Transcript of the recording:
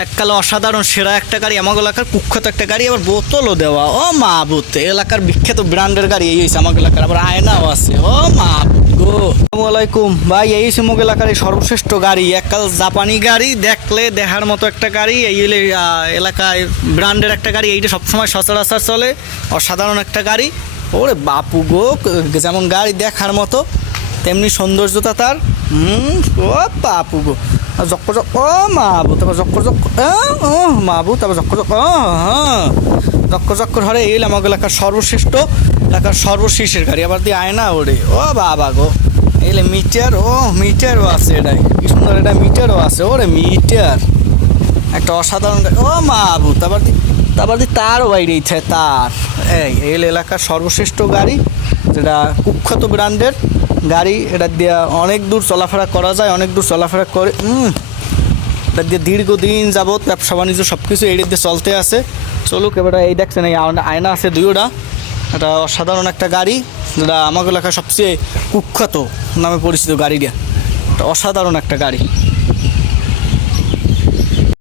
এককালে অসাধারণ সেরা একটা গাড়ি, আমার এলাকার কুখ্যাত একটা গাড়ি, আবার বোতলও দেওয়া। ও মাহবুত, এলাকার বিখ্যাত ব্র্যান্ডের গাড়ি এই হয়েছে আমার এলাকার, আবার আয়নাও আছে। ও মাহবুত গো, আসসালামু আলাইকুম ভাই। এই হচ্ছে আমার এলাকার এই সর্বশ্রেষ্ঠ গাড়ি, এককাল জাপানি গাড়ি, দেখলে দেখার মতো একটা গাড়ি। এই হলে এলাকায় ব্র্যান্ডের একটা গাড়ি, এইটা সবসময় সচরাচর চলে, অসাধারণ একটা গাড়ি। ওরে বাপু গো, যেমন গাড়ি দেখার মতো তেমনি সৌন্দর্যতা তার। ও বাপু গো, জক্ক জক, ও মাহবুত, তারপর জক্ক জক, ও মাহবুত, তারপর জক্ক জক, হ্যাঁ জক্ক জক্কর হরে। এই আমার এলাকার সর্বশ্রেষ্ঠ, এলাকার সর্বশেষের গাড়ি, আবার দিয়ে আয়না ওরে। ও বাবা গো, এইলে মিটার, ও মিটারও আছে, এটাই কি সুন্দর, এটা মিটারও আছে। ওরে মিটার একটা অসাধারণ গাড়ি। ও মাহবুত, তারপর দিয়ে তারও বাইরে ইচ্ছে তার। এই এলাকার সর্বশ্রেষ্ঠ গাড়ি, যেটা কুখ্যাত ব্র্যান্ডের গাড়ি। এটা দিয়ে অনেক দূর চলাফেরা করা যায়, অনেক দূর চলাফেরা করে। এটা দিয়ে দীর্ঘদিন যাবৎ ব্যবসা বাণিজ্য সব কিছু এই দিয়ে চলতে আছে। চলুক এবার। এই দেখছেন এই আয়না আছে দুইটা। এটা অসাধারণ একটা গাড়ি, যেটা আমার এলাকার সবচেয়ে কুখ্যাত নামে পরিচিত গাড়িটা। এটা অসাধারণ একটা গাড়ি।